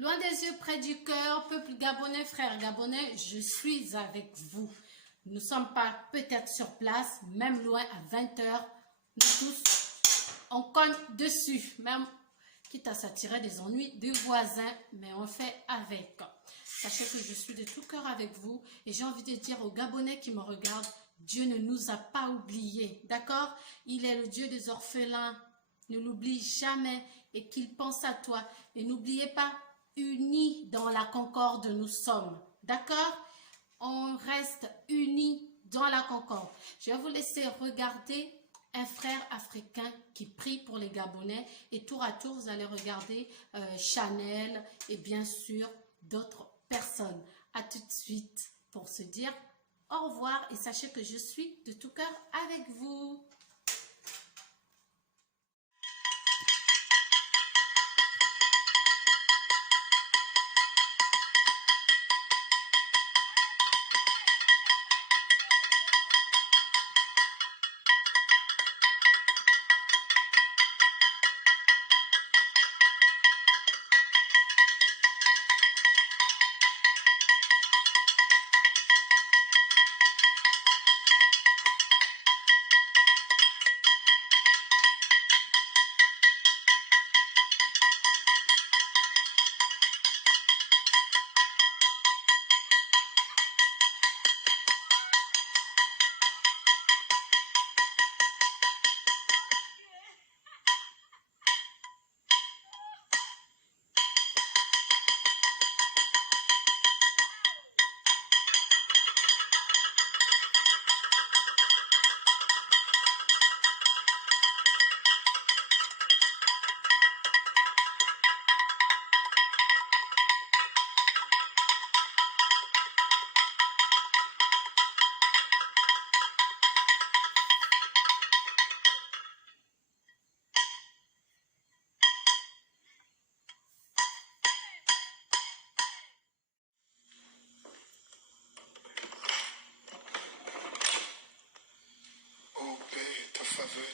Loin des yeux, près du cœur, peuple gabonais, frères gabonais, je suis avec vous. Nous ne sommes pas peut-être sur place, même loin à 20 h. Nous tous, on cogne dessus, même quitte à s'attirer des ennuis des voisins, mais on fait avec. Sachez que je suis de tout cœur avec vous et j'ai envie de dire aux Gabonais qui me regardent, Dieu ne nous a pas oubliés, d'accord? Il est le Dieu des orphelins, ne l'oublie jamais et qu'il pense à toi. Et n'oubliez pas, unis dans la concorde nous sommes, d'accord? On reste unis dans la concorde. Je vais vous laisser regarder un frère africain qui prie pour les Gabonais et tour à tour, vous allez regarder Chanel et bien sûr d'autres personnes. À tout de suite pour se dire au revoir et sachez que je suis de tout cœur avec vous.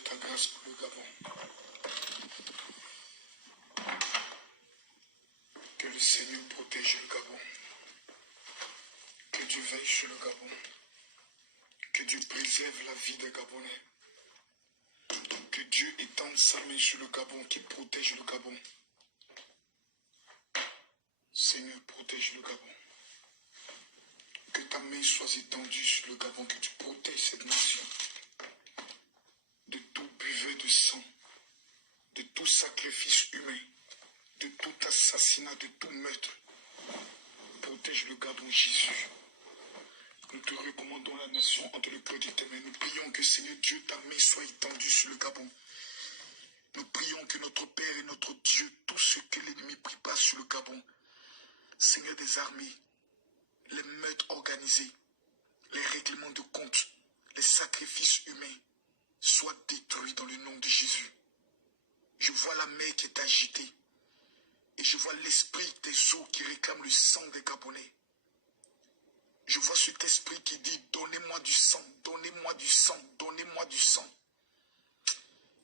Ta grâce pour le Gabon. Que le Seigneur protège le Gabon. Que Dieu veille sur le Gabon. Que Dieu préserve la vie des Gabonais. Que Dieu étende sa main sur le Gabon, qui protège le Gabon. Seigneur, protège le Gabon. Que ta main soit étendue sur le Gabon, que tu protèges cette nation. De tout buveur de sang, de tout sacrifice humain, de tout assassinat, de tout meurtre. Protège le Gabon, Jésus. Nous te recommandons la nation entre le cœur de tes mains. Nous prions que, Seigneur Dieu, ta main soit étendue sur le Gabon. Nous prions que notre Père et notre Dieu, tout ce que l'ennemi prépare sur le Gabon, Seigneur des armées, les meurtres organisés, les règlements de compte, les sacrifices humains, soient détruits dans le nom de Jésus. Je vois la mer qui est agitée et je vois l'esprit des eaux qui réclame le sang des Gabonais. Je vois cet esprit qui dit, donnez-moi du sang, donnez-moi du sang, donnez-moi du sang.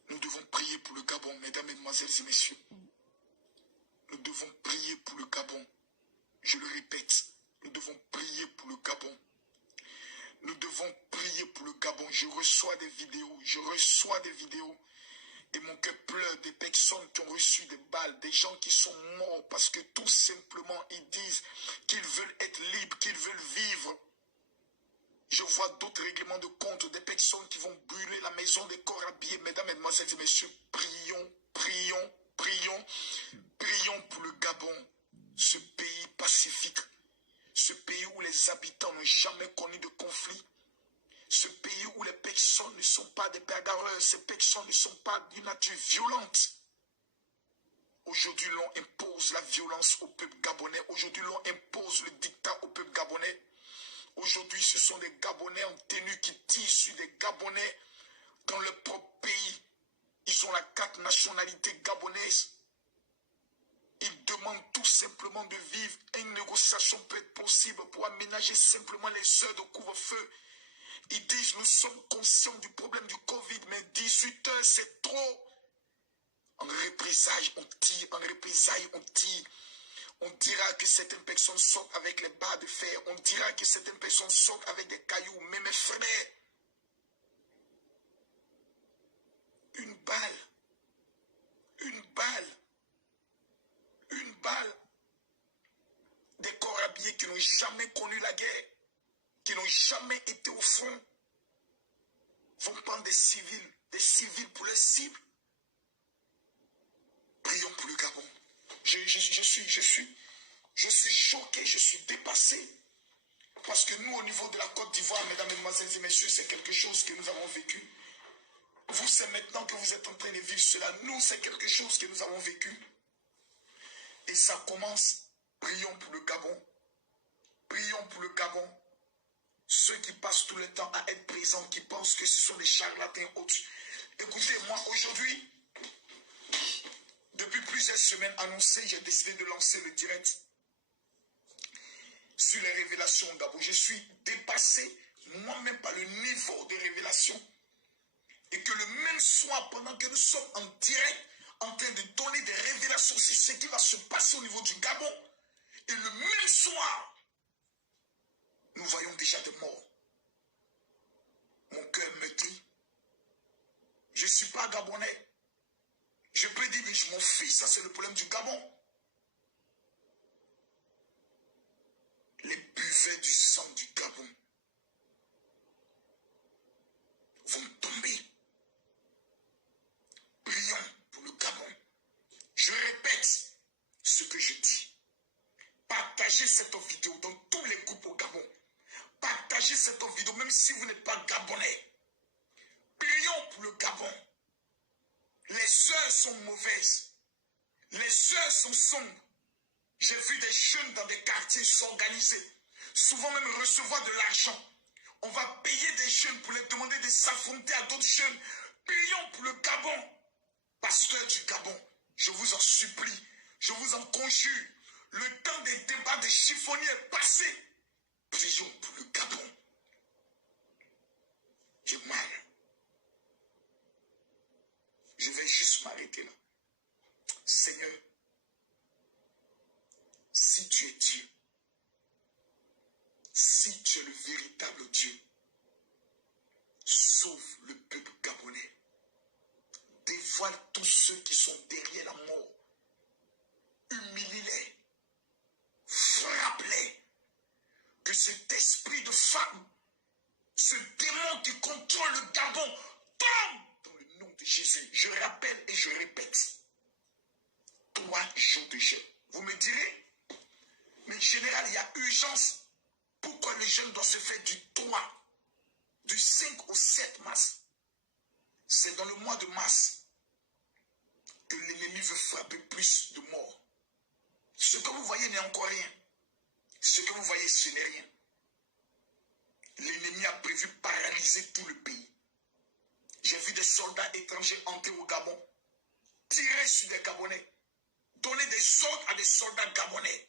Nous devons prier pour le Gabon, mesdames, mesdemoiselles et messieurs. Nous devons prier pour le Gabon. Je le répète, nous devons prier pour le Gabon. Nous devons prier pour le Gabon. Je reçois des vidéos, et mon cœur pleure des personnes qui ont reçu des balles, des gens qui sont morts parce que tout simplement ils disent qu'ils veulent être libres, qu'ils veulent vivre. Je vois d'autres règlements de compte, des personnes qui vont brûler la maison, des corps habillés. Mesdames, mesdemoiselles et messieurs, prions, prions, prions, prions pour le Gabon, ce pays pacifique. Ce pays où les habitants n'ont jamais connu de conflit. Ce pays où les personnes ne sont pas des bagarreurs. Ces personnes ne sont pas d'une nature violente. Aujourd'hui, l'on impose la violence au peuple gabonais. Aujourd'hui, l'on impose le dictat au peuple gabonais. Aujourd'hui, ce sont des Gabonais en tenue qui tirent sur des Gabonais dans leur propre pays. Ils ont la carte nationalité gabonaise. Ils demandent tout simplement de vivre. Une négociation peut être possible pour aménager simplement les heures de couvre-feu. Ils disent, nous sommes conscients du problème du Covid, mais 18 heures, c'est trop. En représailles, on tire. En représailles, on tire. On dira que certaines personnes sortent avec les barres de fer. On dira que certaines personnes sortent avec des cailloux. Mais mes frères, une balle, des corps habillés qui n'ont jamais connu la guerre, qui n'ont jamais été au front, vont prendre des civils pour les cibles. Prions pour le Gabon. Je suis choqué, je suis dépassé. Parce que nous, au niveau de la Côte d'Ivoire, mesdames, mesdemoiselles et messieurs, c'est quelque chose que nous avons vécu. Vous, c'est maintenant que vous êtes en train de vivre cela. Nous, c'est quelque chose que nous avons vécu. Et ça commence. Prions pour le Gabon. Prions pour le Gabon. Ceux qui passent tout le temps à être présents, qui pensent que ce sont des charlatans autres. Écoutez, moi, aujourd'hui, depuis plusieurs semaines annoncées, j'ai décidé de lancer le direct sur les révélations au Gabon. Je suis dépassé moi-même par le niveau de révélation. Et que le même soir, pendant que nous sommes en direct, en train de donner des révélations sur ce qui va se passer au niveau du Gabon, et le même soir, nous voyons déjà des morts. Mon cœur meurtri. Je ne suis pas gabonais. Je peux dire, mais je m'en fiche, ça c'est le problème du Gabon. Les buvets du sang du Gabon vont tomber. Prions pour le Gabon. Je répète ce que je dis. Partagez cette vidéo dans tous les groupes au Gabon. Partagez cette vidéo même si vous n'êtes pas gabonais. Prions pour le Gabon. Les heures sont mauvaises. Les heures sont sombres. J'ai vu des jeunes dans des quartiers s'organiser. Souvent même recevoir de l'argent. On va payer des jeunes pour les demander de s'affronter à d'autres jeunes. Prions pour le Gabon. Pasteur du Gabon, je vous en supplie. Je vous en conjure. Le temps des débats des chiffonniers est passé. Prions pour le Gabon. J'ai mal. Je vais juste m'arrêter là. Seigneur, si tu es Dieu, si tu es le véritable Dieu, sauve le peuple gabonais. Dévoile tous ceux qui sont derrière la mort. Humilie-les. Frappe-les. Que cet esprit de femme, ce démon qui contrôle le Gabon, tombe dans le nom de Jésus. Je rappelle et je répète. 3 jours de jeûne. Vous me direz, mais en général, il y a urgence. Pourquoi le jeûne doit se faire du 3, du 5 au 7 mars? C'est dans le mois de mars que l'ennemi veut frapper plus de morts. Ce que vous voyez n'est encore rien. Ce que vous voyez, ce n'est rien. L'ennemi a prévu paralyser tout le pays. J'ai vu des soldats étrangers entrer au Gabon, tirer sur des Gabonais, donner des ordres à des soldats gabonais.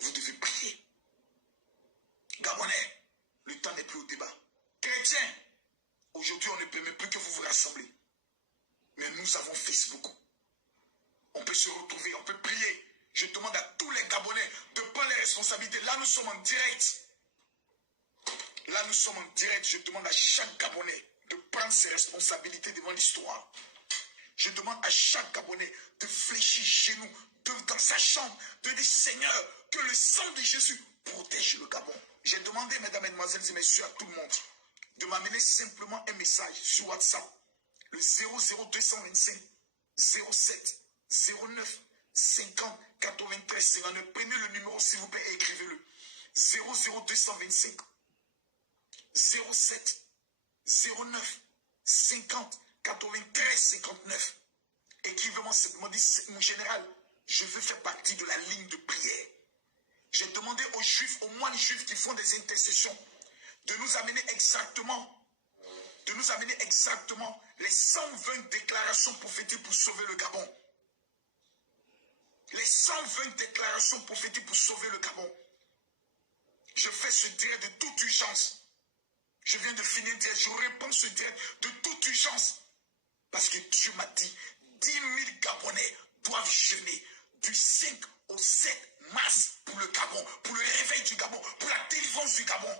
Vous devez prier. Gabonais, le temps n'est plus au débat. Chrétiens, aujourd'hui on ne permet plus que vous vous rassemblez. Mais nous avons Facebook. On peut se retrouver, on peut prier. Je demande à tous les Gabonais de prendre les responsabilités. Là, nous sommes en direct. Là, nous sommes en direct. Je demande à chaque Gabonais de prendre ses responsabilités devant l'histoire. Je demande à chaque Gabonais de fléchir chez nous, dans sa chambre, de dire Seigneur, que le sang de Jésus protège le Gabon. J'ai demandé, mesdames, mesdemoiselles et messieurs, à tout le monde de m'amener simplement un message sur WhatsApp. Le 00225 07 09 50 93 59. Prenez le numéro s'il vous plaît et écrivez-le. 00225 07 09 50 93 59. Écrivez-moi simplement, dit mon général, je veux faire partie de la ligne de prière. J'ai demandé aux juifs, aux moines juifs qui font des intercessions, de nous amener exactement les 120 déclarations prophétiques pour sauver le Gabon. Les 120 déclarations prophétiques pour sauver le Gabon. Je fais ce direct de toute urgence. Je viens de finir direct. Je réponds ce direct de toute urgence. Parce que Dieu m'a dit, 10 000 Gabonais doivent jeûner du 5 au au 7 mars pour le Gabon, pour le réveil du Gabon, pour la délivrance du Gabon.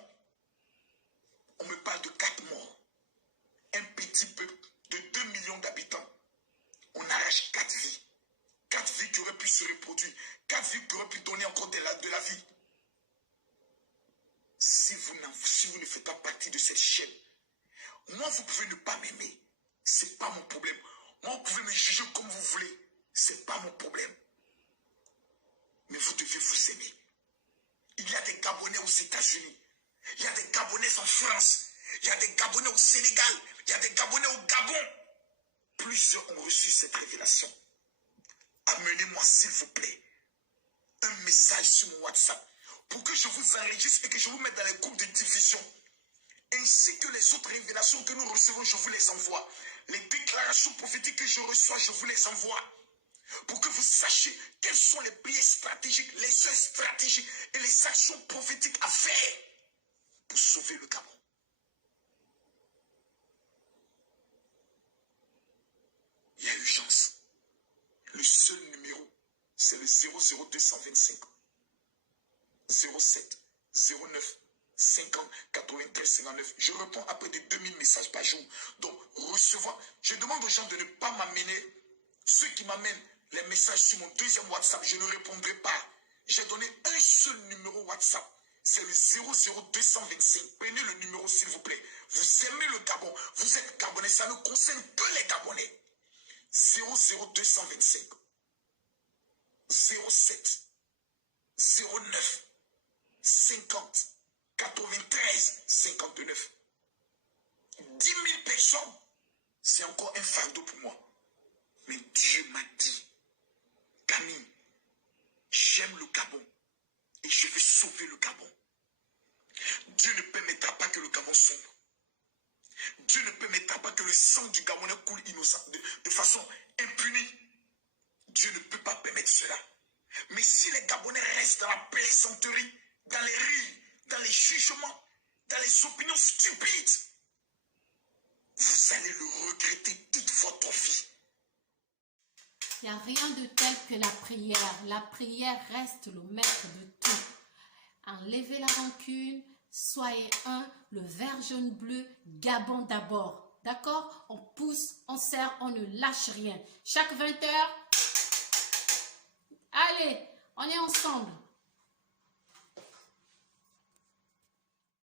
On me parle de 4 morts. Un petit peuple de 2 millions d'habitants. On arrache 4 vies. 4 vies qui auraient pu se reproduire. 4 vies qui auraient pu donner encore de la vie. Si vous ne faites pas partie de cette chaîne, moi, vous pouvez ne pas m'aimer. Ce n'est pas mon problème. Moi, vous pouvez me juger comme vous voulez. Ce n'est pas mon problème. Mais vous devez vous aimer. Il y a des Gabonais aux États-Unis. Il y a des Gabonais en France. Il y a des Gabonais au Sénégal. Il y a des Gabonais au Gabon. Plusieurs ont reçu cette révélation. Amenez-moi, s'il vous plaît, un message sur mon WhatsApp pour que je vous enregistre et que je vous mette dans les groupes de diffusion. Ainsi que les autres révélations que nous recevons, je vous les envoie. Les déclarations prophétiques que je reçois, je vous les envoie. Pour que vous sachiez quels sont les prières stratégiques, les œuvres stratégiques et les actions prophétiques à faire pour sauver le Gabon. Il y a urgence. Le seul numéro, c'est le 00225 07 09 50 93 59. Je réponds après des 2000 messages par jour. Donc, recevoir. Je demande aux gens de ne pas m'amener. Ceux qui m'amènent les messages sur mon deuxième WhatsApp, je ne répondrai pas. J'ai donné un seul numéro WhatsApp. C'est le 00225. Prenez le numéro, s'il vous plaît. Vous aimez le Gabon. Vous êtes Gabonais. Ça ne concerne que les Gabonais. 00225 07 09 50 93 59. 10 000 personnes, c'est encore un fardeau pour moi. Mais Dieu m'a dit, Camille, j'aime le Gabon et je vais sauver le Gabon. Dieu ne permettra pas que le Gabon sombre. Dieu ne permettra pas que le sang du Gabonais coule innocent, de façon impunie. Dieu ne peut pas permettre cela. Mais si les Gabonais restent dans la plaisanterie, dans les rires, dans les jugements, dans les opinions stupides, vous allez le regretter toute votre vie. Il n'y a rien de tel que la prière. La prière reste le maître de tout. Enlevez la rancune, soyez un, le vert, jaune, bleu, Gabon d'abord. D'accord? On pousse, on serre, on ne lâche rien. Chaque 20 heures, allez, on est ensemble.